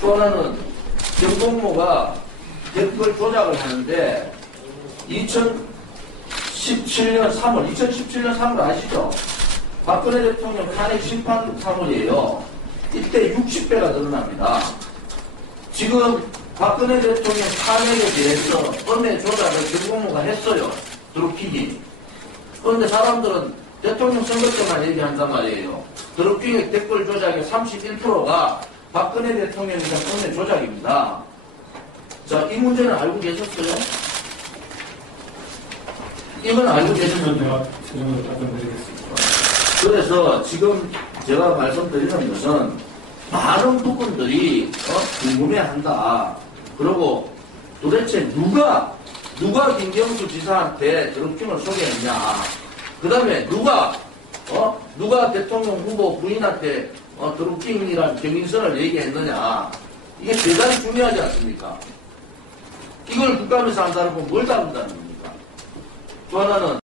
또 하나는 정동모가 댓글 조작을 하는데 2017년 3월 아시죠? 박근혜 대통령 탄핵 심판 3월이에요. 이때 60배가 늘어납니다. 지금 박근혜 대통령 탄핵에 대해서 음해 조작을 정동모가 했어요. 드루킹이. 그런데 사람들은 대통령 선거 때만 얘기한단 말이에요. 드루킹의 댓글 조작의 31%가 박근혜 대통령에 대한 음해 조작입니다. 자, 이 문제는 알고 계셨어요? 이건 알고 계셨는데. 그래서 지금 제가 말씀드리는 것은 많은 부분들이 궁금해한다. 그리고 도대체 누가 김경수 지사한테 드루킹을 소개했냐. 그 다음에 누가 대통령 후보 부인한테 드루킹이란 경인선을 얘기했느냐. 이게 대단히 중요하지 않습니까? 이걸 국감에서 한다는 건 뭘 다룬다는 겁니까? 또 하나는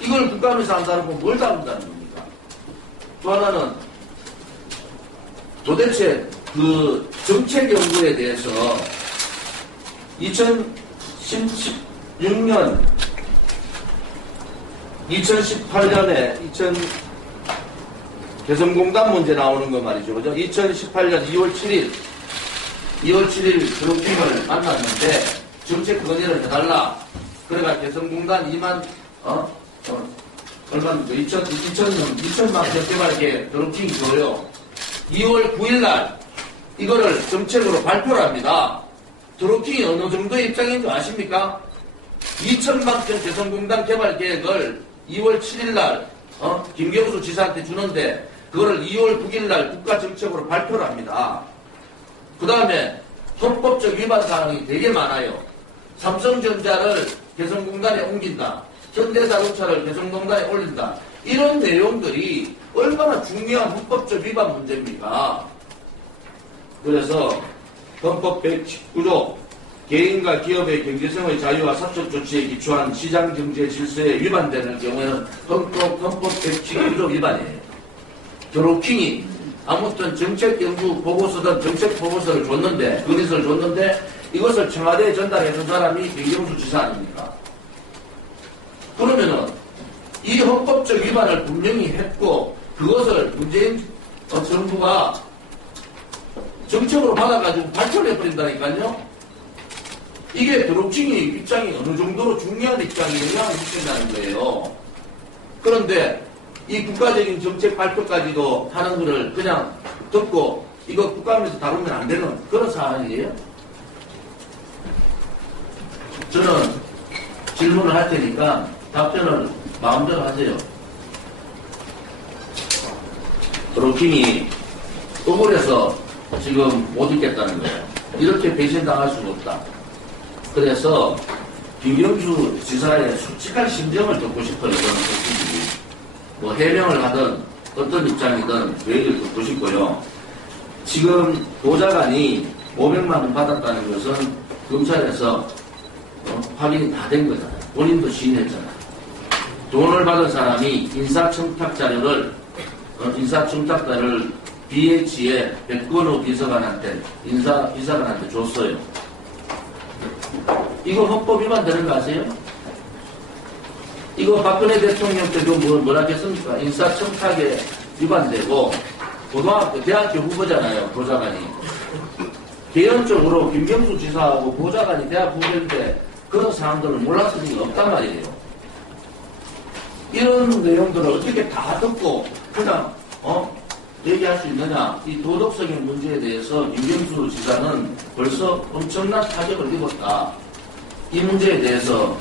이걸 국감에서 한다는 건 뭘 다룬다는 겁니까? 또 하나는 도대체 그 정책 연구에 대해서 2016년 2018년에 개성공단 문제 나오는 거 말이죠. 그죠? 2018년 2월 7일 드루킹을 만났는데 정책 건의를 해달라. 그래가 개성공단 2만 얼마입니까? 2천만 개발에 드루킹이 줘요. 2월 9일날 이거를 정책으로 발표를 합니다. 드루킹이 어느 정도의 입장인 줄 아십니까? 2천만 평 개성공단 개발 계획을 2월 7일날 김경수 지사한테 주는데 그거를 2월 9일날 국가정책으로 발표를 합니다. 그 다음에 헌법적 위반 사항이 되게 많아요. 삼성전자를 개성공단에 옮긴다. 현대자동차를 개성공단에 올린다. 이런 내용들이 얼마나 중요한 헌법적 위반 문제입니까? 그래서 헌법 119조 개인과 기업의 경제성의 자유와 사적 조치에 기초한 시장경제 질서에 위반되는 경우에는 헌법 119조 위반이에요. 드루킹이 아무튼 정책연구 보고서든 정책 보고서를 줬는데, 건의서를 줬는데 이것을 청와대에 전달해준 사람이 김경수 지사 아닙니까? 그러면은 이 헌법적 위반을 분명히 했고 그것을 문재인 정부가 정책으로 받아가지고 발표를 해버린다니까요. 이게 드루킹이 입장이 어느 정도로 중요한 입장에 영향을 미친다는 거예요. 그런데 이 국가적인 정책 발표까지도 하는 거를 그냥 듣고 이거 국감에서 다루면 안 되는 그런 사안이에요. 저는 질문을 할 테니까 답변을 마음대로 하세요. 드루킹이 억울해서 지금 못 있겠다는 거예요. 이렇게 배신당할 수가 없다. 그래서 김경수 지사의 솔직한 심정을 듣고 싶어요. 저는 솔직히. 뭐 해명을 하든 어떤 입장이든 그 얘기를 듣고 싶고요. 지금 보좌관이 500만 원 받았다는 것은 검찰에서 확인이 다 된 거잖아요. 본인도 시인했잖아요. 돈을 받은 사람이 인사청탁 자료를 BH의 백건호 비서관한테 비서관한테 줬어요. 이거 헌법 위반 되는 거 아세요? 이거 박근혜 대통령 때도 뭐라 했습니까? 인사청탁에 위반되고 고등학교 대학교 후보잖아요. 보좌관이. 개연적으로 김경수 지사하고 보좌관이 대학 후보인데 그런 사람들을 몰랐을 리가 없단 말이에요. 이런 내용들을 어떻게 다 듣고 그냥 얘기할 수 있느냐. 이 도덕적인 문제에 대해서 김경수 지사는 벌써 엄청난 타격을 입었다. 이 문제에 대해서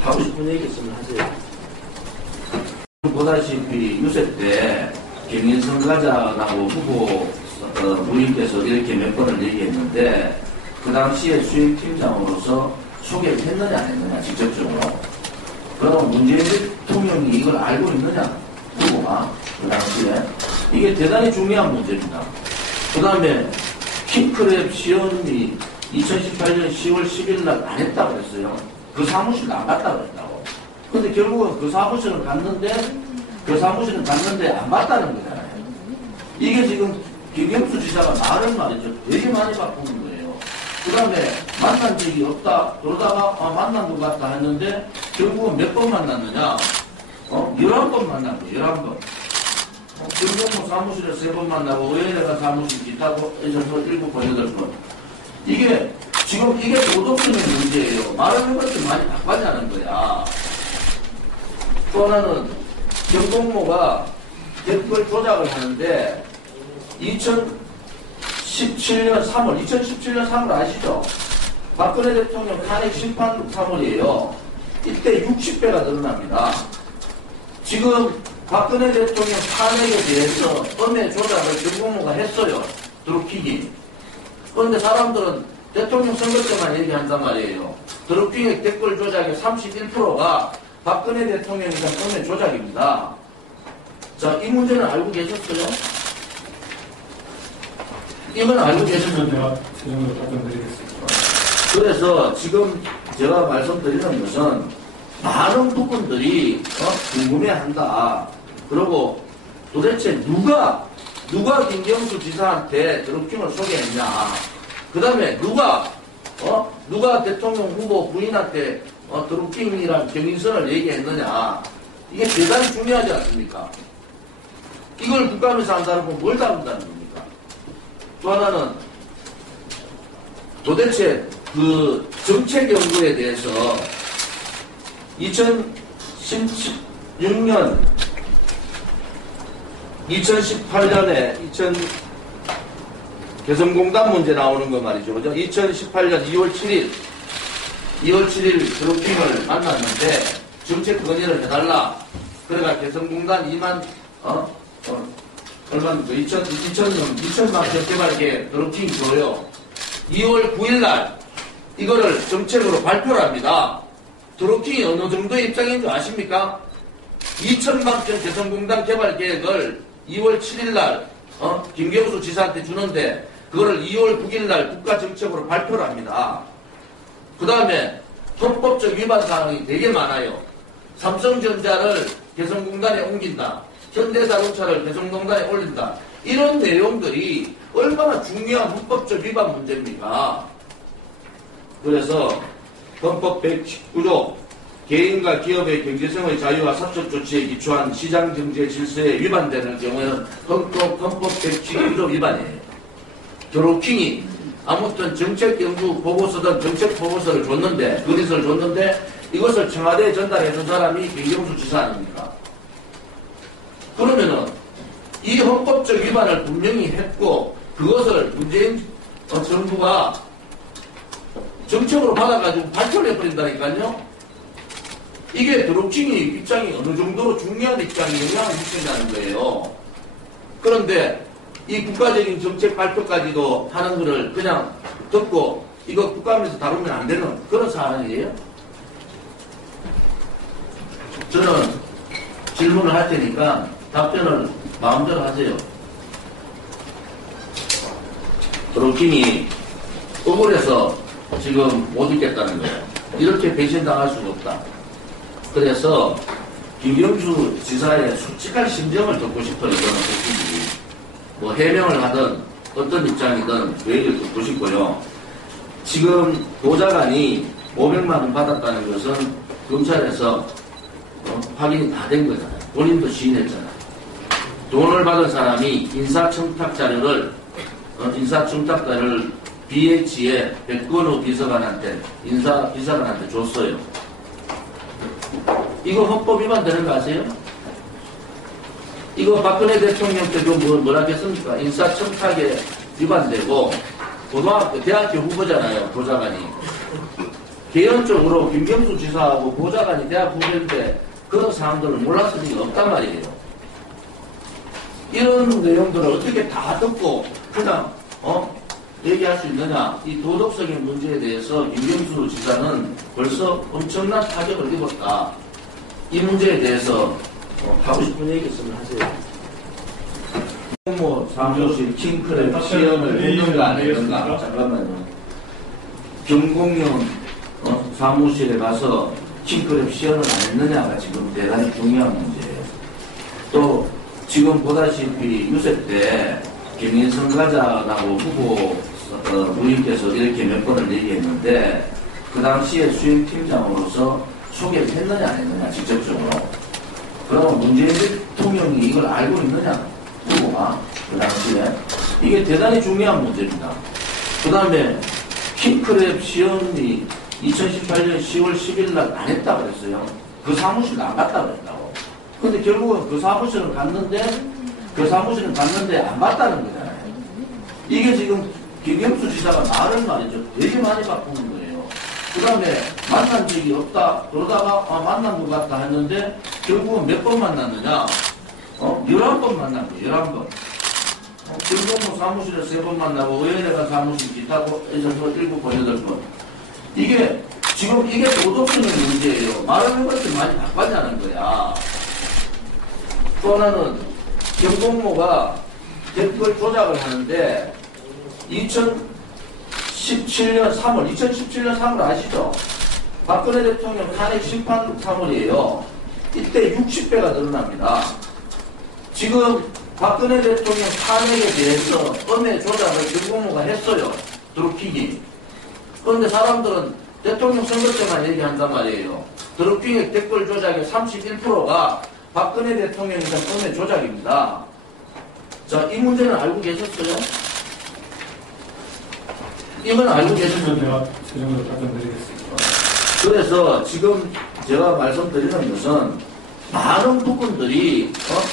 하고 싶은 얘기 있으면 하세요. 보다시피 유세 때 경인선 가자라고 후보 부인께서 이렇게 몇 번을 얘기했는데 그 당시에 수행팀장으로서 소개를 했느냐 안 했느냐 직접적으로. 그럼 문재인 대통령이 이걸 알고 있느냐 후보가 그 당시에. 이게 대단히 중요한 문제입니다. 그 다음에 킹크랩 시연이 2018년 10월 10일 날 안 했다고 했어요. 그 사무실도 안 갔다고 했다고. 근데 결국은 그 사무실은 갔는데 안 갔다는 거잖아요. 이게 지금 김경수 지사가 말을 말이죠. 되게 많이 바꾸는 거예요. 그 다음에 만난 적이 없다. 그러다가 만난 것 같다 했는데 결국은 몇 번 만났느냐? 11번 만난 거예요. 11번. 김경수 사무실에 3번 만나고 의회가 사무실 기타고 해서 7번, 8번. 이게 지금 이게 도덕성의 문제예요. 말을 해봤더니 많이 바꿔자는 거야. 또 하나는 정동모가 댓글 조작을 하는데 2017년 3월 아시죠? 박근혜 대통령 탄핵 심판 3월이에요. 이때 60배가 늘어납니다. 지금 박근혜 대통령 탄핵에 대해서 음해 조작을 정동모가 했어요. 드루킹이. 그런데 사람들은 대통령 선거 때만 얘기한단 말이에요. 드루킹의 댓글 조작의 31%가 박근혜 대통령에 대한 음해 조작입니다. 자, 이 문제는 알고 계셨어요? 이건 알고 계셨는데. 그래서 지금 제가 말씀드리는 것은 많은 부분들이 궁금해한다. 그리고 도대체 누가 김경수 지사한테 드루킹을 소개했냐. 그 다음에 누가 대통령 후보 부인한테 드루킹이란 경인선을 얘기했느냐. 이게 대단히 중요하지 않습니까? 이걸 국감에서 안 다루고 뭘 다룬다는 겁니까? 또 하나는 도대체 그 정책 연구에 대해서 2016년 2018년에 개성공단 문제 나오는 거 말이죠. 그죠? 2018년 2월 7일 드루킹을 만났는데 정책 건의를 해달라. 그래가 개성공단 2만 얼마입니까? 2천만 개발계 드루킹 줘요. 2월 9일날 이거를 정책으로 발표를 합니다. 드루킹이 어느 정도의 입장인 줄 아십니까? 2천만 평 개성공단 개발 계획을 2월 7일날 김경수 지사한테 주는데 그거를 2월 9일날 국가정책으로 발표를 합니다. 그 다음에 헌법적 위반 사항이 되게 많아요. 삼성전자를 개성공단에 옮긴다. 현대자동차를 개성공단에 올린다. 이런 내용들이 얼마나 중요한 헌법적 위반 문제입니까? 그래서 헌법 119조 개인과 기업의 경제성의 자유와 사적 조치에 기초한 시장 경제 질서에 위반되는 경우에는 헌법 119조 위반이에요. 드루킹이 아무튼 정책 연구 보고서든 정책 보고서를 줬는데 그것을 줬는데 이것을 청와대에 전달해 준 사람이 김경수 지사 아닙니까? 그러면은 이 헌법적 위반을 분명히 했고 그것을 문재인 정부가 정책으로 받아가지고 발표를 해버린다니까요. 이게 드루킹이 입장이 어느 정도로 중요한 입장에 영향을 미친다는 거예요. 그런데 이 국가적인 정책 발표까지도 하는 거를 그냥 듣고 이거 국감에서 다루면 안 되는 그런 사안이에요. 저는 질문을 할 테니까 답변을 마음대로 하세요. 드루킹이 억울해서 지금 못 있겠다는 거예요. 이렇게 배신당할 수가 없다. 그래서 김경수 지사의 솔직한 심정을 듣고 싶어요. 저는 솔직히 뭐 해명을 하든 어떤 입장이든 그 얘기를 듣고 싶고요. 지금 보좌관이 500만 원 받았다는 것은 검찰에서 확인이 다 된 거잖아요. 본인도 시인했잖아요. 돈을 받은 사람이 인사청탁 자료를 BH의 백건우 비서관한테 비서관한테 줬어요. 이거 헌법 위반 되는 거 아세요? 이거 박근혜 대통령 때도 뭐라 했습니까? 인사청탁에 위반되고 고등학교 대학교 후보잖아요. 보좌관이 개연적으로 김경수 지사하고 보좌관이 대학 후배인데 그런 사항들을 몰랐을 리가 없단 말이에요. 이런 내용들을 어떻게 다 듣고 그냥 얘기할 수 있느냐. 이 도덕적인 문제에 대해서 김경수 지사는 벌써 엄청난 타격을 입었다. 이 문제에 대해서 하고 싶은 얘기 있으면 하세요. 뭐 사무실 킹크랩 시연을 했는가 안 했는가. 잠깐만요. 경공용 사무실에 가서 킹크랩 시연을 안 했느냐가 지금 대단히 중요한 문제예요. 또 지금 보다시피 유세 때 경인선가자라고 후보 부인께서 이렇게 몇 번을 얘기했는데 그 당시에 수행팀장으로서 소개를 했느냐 안 했느냐 직접적으로. 그럼 문재인 대통령이 이걸 알고 있느냐 후보가 그 당시에. 이게 대단히 중요한 문제입니다. 그 다음에 킹크랩 시험이 2018년 10월 10일 날 안 했다고 그랬어요. 그 사무실도 안 갔다고 그랬다고. 근데 결국은 그 사무실은 갔는데 안 갔다는 거잖아요. 이게 지금 김경수 지사가 말이죠. 되게 많이 바꾸는 거예요. 그 다음에 만난 적이 없다. 그러다가 만난 것 같다 했는데 결국은 몇 번 만났느냐? 11번 만난 거예요. 11번. 김경수 사무실에 3번 만나고 의원회가 사무실 기타고 해서 7번, 8번. 이게 지금 이게 도덕성의 문제예요. 말을 해봤더니 많이 바꿨냐는 거야. 또 하나는 경동모가 댓글 조작을 하는데 2017년 3월 아시죠? 박근혜 대통령 탄핵 심판 3월이에요. 이때 60배가 늘어납니다. 지금 박근혜 대통령 탄핵에 대해서 음해 조작을 경동모가 했어요. 드루킹이. 그런데 사람들은 대통령 선거 때만 얘기한단 말이에요. 드루킹의 댓글 조작의 31%가 박근혜 대통령에 대한 음해 조작입니다. 자, 이 문제는 알고 계셨어요? 이건 알고 계셨어요? 제가 최종으로 답변드리겠습니다. 그래서 지금 제가 말씀드리는 것은 많은 부분들이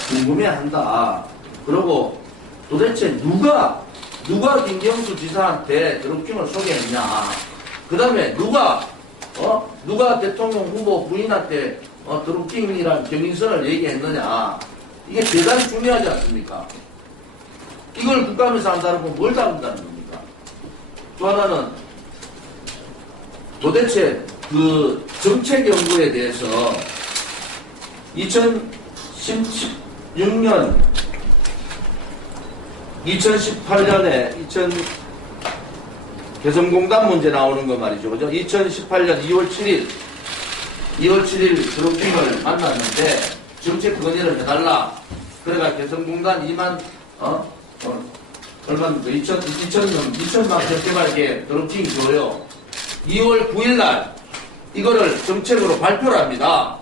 궁금해한다. 그리고 도대체 누가 김경수 지사한테 드루킹을 소개했냐. 그 다음에 누가 대통령 후보 부인한테 드루킹이란 경인선을 얘기했느냐. 이게 대단히 중요하지 않습니까? 이걸 국감에서 한다는 건 뭘 다룬다는 겁니까? 또 하나는 도대체 그 정책 연구에 대해서 2016년 2018년에 개성공단 문제 나오는 거 말이죠. 그죠? 2018년 2월 7일 드루킹을 만났는데 정책 건의를 해달라. 그래가 개성공단 2천만 평개발계 드루킹 줘요. 2월 9일 날 이거를 정책으로 발표를 합니다.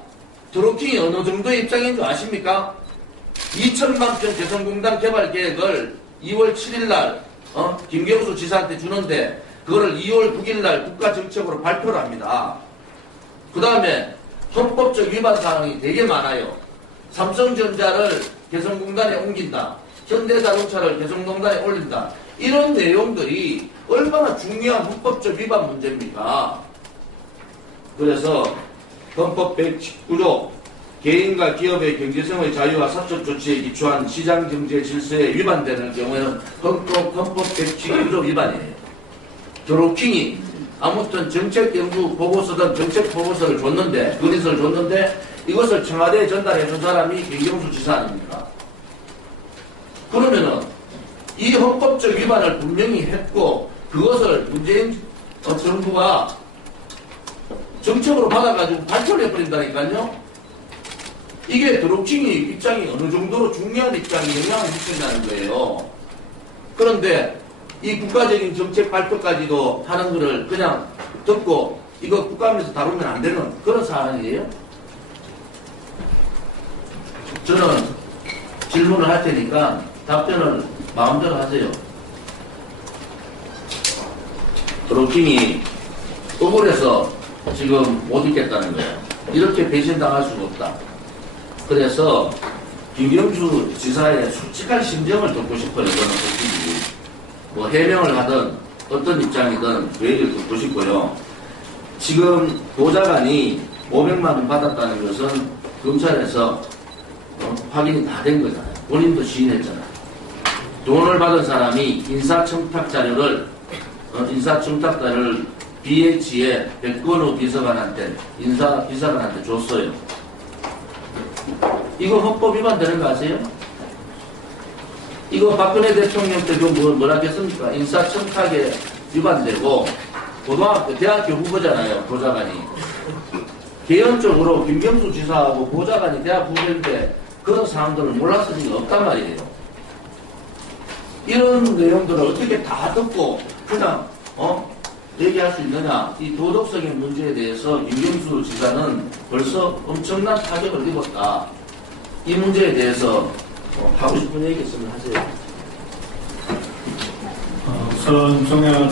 드루킹이 어느 정도의 입장인 줄 아십니까? 2천만 평 개성공단 개발 계획을 2월 7일 날 김경수 지사한테 주는데 그거를 2월 9일 날 국가정책으로 발표를 합니다. 그 다음에 헌법적 위반 사항이 되게 많아요. 삼성전자를 개성공단에 옮긴다. 현대자동차를 개성공단에 올린다. 이런 내용들이 얼마나 중요한 헌법적 위반 문제입니까? 그래서 헌법 119조 개인과 기업의 경제성의 자유와 사적 조치에 기초한 시장경제 질서에 위반되는 경우에는 헌법 119조 위반이에요. 드루킹이 아무튼 정책연구 보고서든 정책 보고서를 줬는데, 건의서를 줬는데 이것을 청와대에 전달해 준 사람이 김경수 지사 아닙니까? 그러면은 이 헌법적 위반을 분명히 했고 그것을 문재인 정부가 정책으로 받아가지고 발표를 해버린다니까요. 이게 드루킹이 입장이 어느 정도로 중요한 입장에 영향을 미친다는 거예요. 그런데 이 국가적인 정책 발표까지도 하는 거를 그냥 듣고 이거 국감에서 다루면 안 되는 그런 사안이에요. 저는 질문을 할 테니까 답변을 마음대로 하세요. 드루킹이 억울해서 지금 못 있겠다는 거예요. 이렇게 배신당할 수가 없다. 그래서 김경수 지사의 솔직한 심정을 듣고 싶어요. 저는 솔직히 뭐 해명을 하든 어떤 입장이든 그 얘기를 듣고 싶고요. 지금 보좌관이 500만 원 받았다는 것은 검찰에서 확인이 다 된 거잖아요. 본인도 시인했잖아요. 돈을 받은 사람이 인사청탁 자료를 BH의 백건우 비서관한테 비서관한테 줬어요. 이거 헌법 위반 되는 거 아세요? 이거 박근혜 대통령 때 뭐라 했습니까? 인사청탁에 위반되고 고등학교 대학교 후보잖아요. 보좌관이. 개연적으로 김경수 지사하고 보좌관이 대학 후보인데 그런 사람들을 몰랐을 리가 없단 말이에요. 이런 내용들을 어떻게 다 듣고 그냥 얘기할 수 있느냐. 이 도덕적인 문제에 대해서 윤경수 지사는 벌써 엄청난 타격을 입었다. 이 문제에 대해서 하고 싶은 얘기 있으면 하세요. 우선 정리할